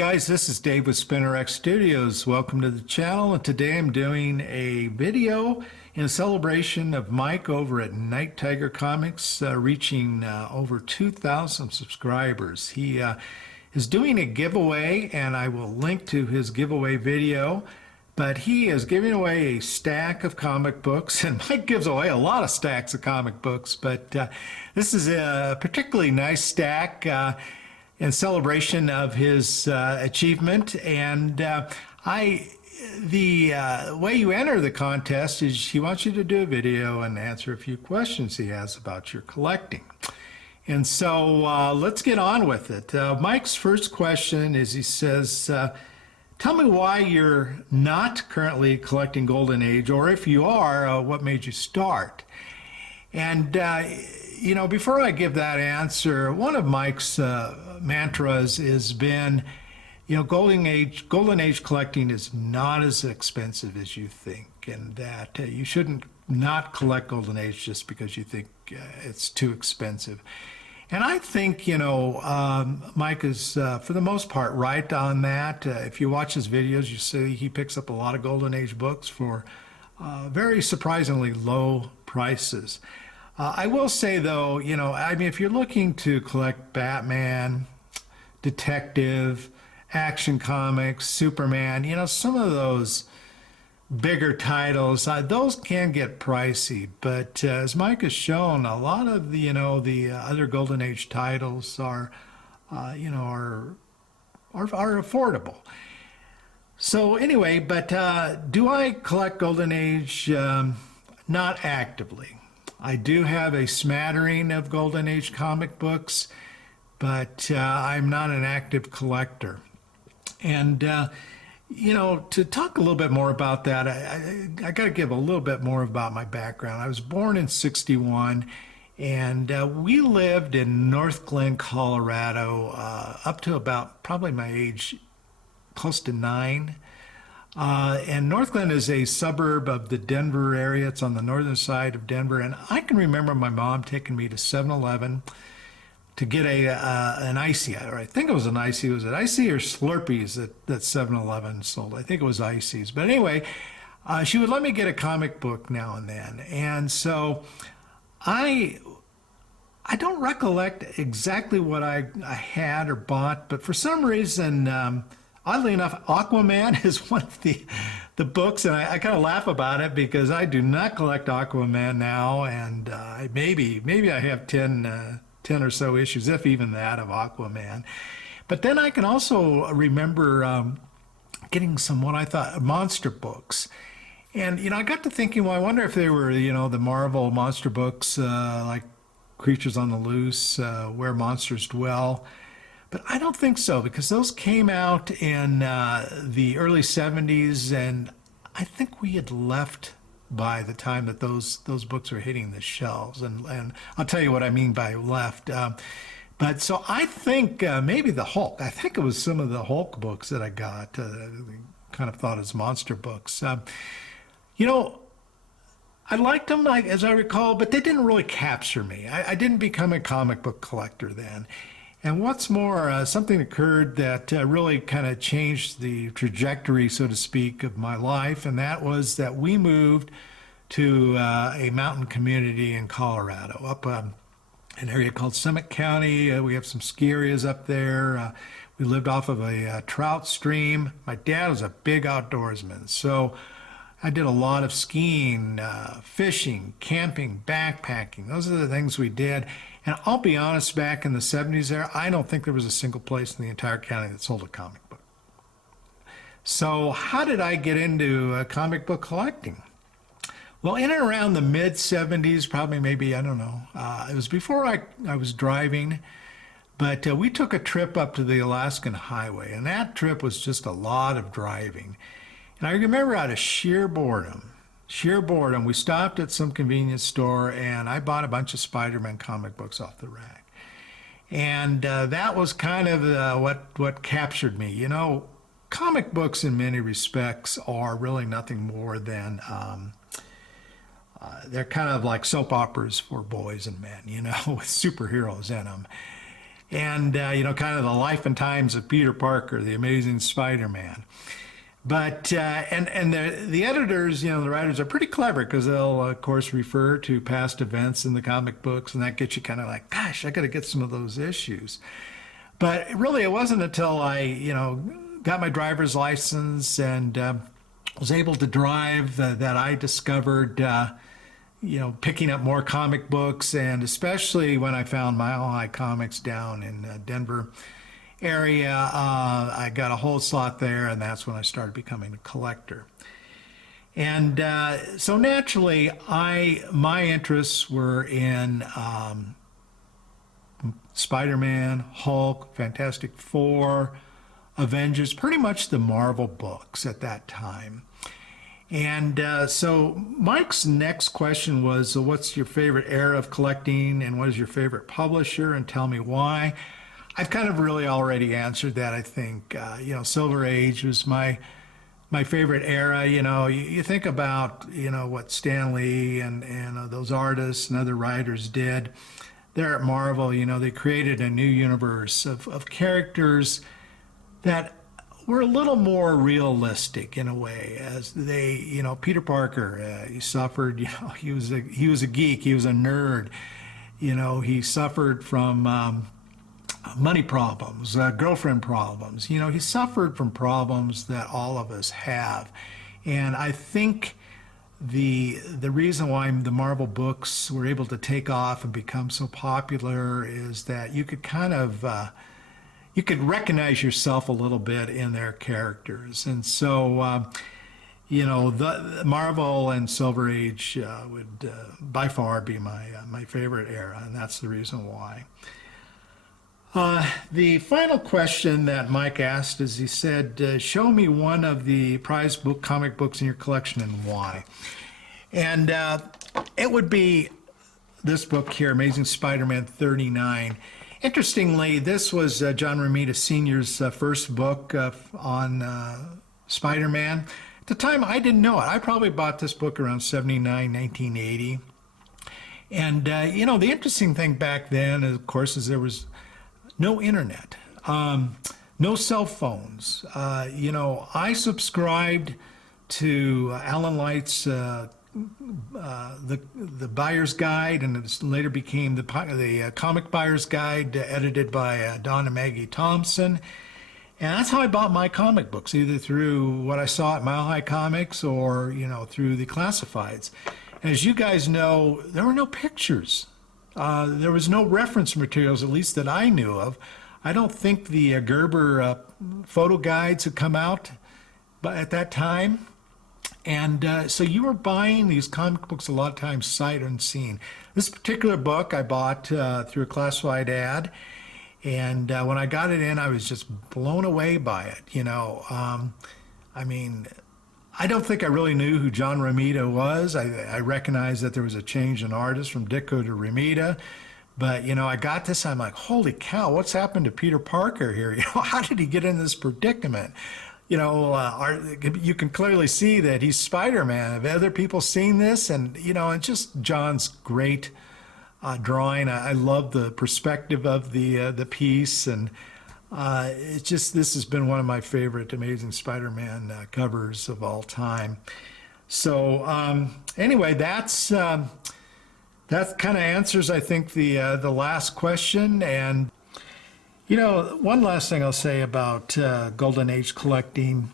Guys, this is Dave with SpinnerX Studios. Welcome to the channel, and today I'm doing a video in celebration of Mike over at Nighttiger Comics reaching over 2,000 subscribers. He is doing a giveaway, and I will link to his giveaway video, but he is giving away a stack of comic books, and Mike gives away a lot of stacks of comic books, but this is a particularly nice stack in celebration of his achievement. And the way you enter the contest is he wants you to do a video and answer a few questions he has about your collecting. And so let's get on with it. Mike's first question is, he says, tell me why you're not currently collecting Golden Age, or if you are, what made you start? And you know, before I give that answer, one of Mike's mantras has been, you know, Golden Age collecting is not as expensive as you think, and that you shouldn't not collect Golden Age just because you think it's too expensive. And I think, you know, Mike is, for the most part, right on that. If you watch his videos, you see he picks up a lot of Golden Age books for very surprisingly low prices. I will say, though, you know, I mean, if you're looking to collect Batman, Detective, Action Comics, Superman, you know, some of those bigger titles, those can get pricey. But as Mike has shown, a lot of the, you know, the other Golden Age titles are, you know, are affordable. So anyway, but do I collect Golden Age? Not actively. I do have a smattering of Golden Age comic books, but I'm not an active collector. And, you know, to talk a little bit more about that, I got to give a little bit more about my background. I was born in '61, and we lived in North Glen, Colorado, up to about probably my age close to 9. And North Glen is a suburb of the Denver area. It's on the northern side of Denver. And I can remember my mom taking me to 7-Eleven to get an Icy, or I think it was an Icy. Was it Icy or Slurpees that 7-Eleven sold? I think it was Icy's. But anyway, she would let me get a comic book now and then. And so I don't recollect exactly what I had or bought, but for some reason, oddly enough, Aquaman is one of the books, and I kind of laugh about it because I do not collect Aquaman now, and maybe I have 10 or so issues, if even that, of Aquaman. But then I can also remember getting some what I thought monster books. And, you know, I got to thinking, well, I wonder if they were, you know, the Marvel monster books like Creatures on the Loose, Where Monsters Dwell. But I don't think so, because those came out in the early 70s, and I think we had left by the time that those books were hitting the shelves. And I'll tell you what I mean by left. But so I think maybe the Hulk. I think it was some of the Hulk books that I got, kind of thought as monster books. You know, I liked them, as I recall, but they didn't really capture me. I didn't become a comic book collector then. And what's more, something occurred that really kind of changed the trajectory, so to speak, of my life, and that was that we moved to a mountain community in Colorado, up an area called Summit County. We have some ski areas up there. We lived off of a trout stream. My dad was a big outdoorsman, so I did a lot of skiing, fishing, camping, backpacking. Those are the things we did. And I'll be honest, back in the 70s there, I don't think there was a single place in the entire county that sold a comic book. So how did I get into comic book collecting? Well, in and around the mid-70s, probably maybe, I don't know. It was before I was driving, but we took a trip up to the Alaskan Highway, and that trip was just a lot of driving. And I remember out of sheer boredom, we stopped at some convenience store, and I bought a bunch of Spider-Man comic books off the rack. And that was kind of what captured me. You know, comic books in many respects are really nothing more than, they're kind of like soap operas for boys and men, you know, with superheroes in them. and kind of the life and times of Peter Parker, the Amazing Spider-Man. But and the editors, the writers are pretty clever because they'll of course refer to past events in the comic books, and that gets you kind of like, gosh, I got to get some of those issues. But really, it wasn't until I got my driver's license and was able to drive that I discovered picking up more comic books, and especially when I found Mile High Comics down in Denver area, I got a whole slot there, and that's when I started becoming a collector. And so naturally, my interests were in Spider-Man, Hulk, Fantastic Four, Avengers, pretty much the Marvel books at that time. And so Mike's next question was, so what's your favorite era of collecting, and what is your favorite publisher, and tell me why? I've kind of really already answered that, I think. Silver Age was my favorite era. You think about, what Stan Lee and those artists and other writers did there at Marvel. They created a new universe of characters that were a little more realistic in a way, as they, Peter Parker, he suffered, he was a geek, he was a nerd, he suffered from money problems, girlfriend problems, he suffered from problems that all of us have. And I think the reason why the Marvel books were able to take off and become so popular is that you could kind of you could recognize yourself a little bit in their characters. And so, the Marvel and Silver Age would by far be my favorite era, and that's the reason why. The final question that Mike asked is, he said, show me one of the prized comic books in your collection and why. And it would be this book here, Amazing Spider-Man 39. Interestingly, this was John Romita Sr.'s first book on Spider-Man. At the time, I didn't know it. I probably bought this book around 79, 1980. And, the interesting thing back then, of course, is there was no internet, no cell phones. I subscribed to Alan Light's the Buyer's Guide, and it later became the Comic Buyer's Guide, edited by Don and Maggie Thompson. And that's how I bought my comic books, either through what I saw at Mile High Comics or, through the classifieds. And as you guys know, there were no pictures. There was no reference materials, at least that I knew of. I don't think the Gerber photo guides had come out at that time. And so you were buying these comic books a lot of times sight unseen. This particular book I bought through a classified ad. And when I got it in, I was just blown away by it. I don't think I really knew who John Romita was. I recognized that there was a change in artist from Ditko to Romita. But, I got this, I'm like, holy cow, what's happened to Peter Parker here? How did he get in this predicament? You can clearly see that he's Spider-Man. Have other people seen this? And, and just John's great drawing. I love the perspective of the piece, and this has been one of my favorite Amazing Spider-Man covers of all time. So anyway, that kind of answers, I think, the last question. And one last thing I'll say about Golden Age collecting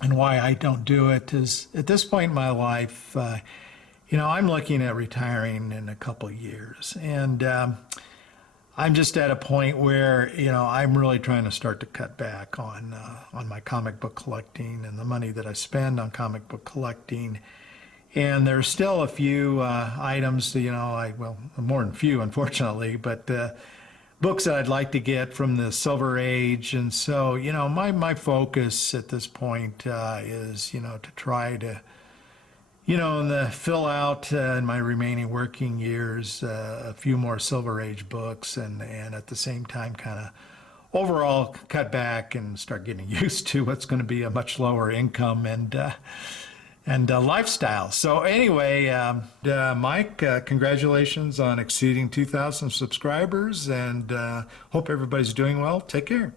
and why I don't do it is, at this point in my life, I'm looking at retiring in a couple of years. And I'm just at a point where, I'm really trying to start to cut back on my comic book collecting and the money that I spend on comic book collecting. And there's still a few items, more than few, unfortunately, but books that I'd like to get from the Silver Age. And so, my focus at this point is, to try to, fill out in my remaining working years a few more Silver Age books, and at the same time kind of overall cut back and start getting used to what's going to be a much lower income. And and lifestyle. So anyway, Mike, congratulations on exceeding 2,000 subscribers, and hope everybody's doing well. Take care.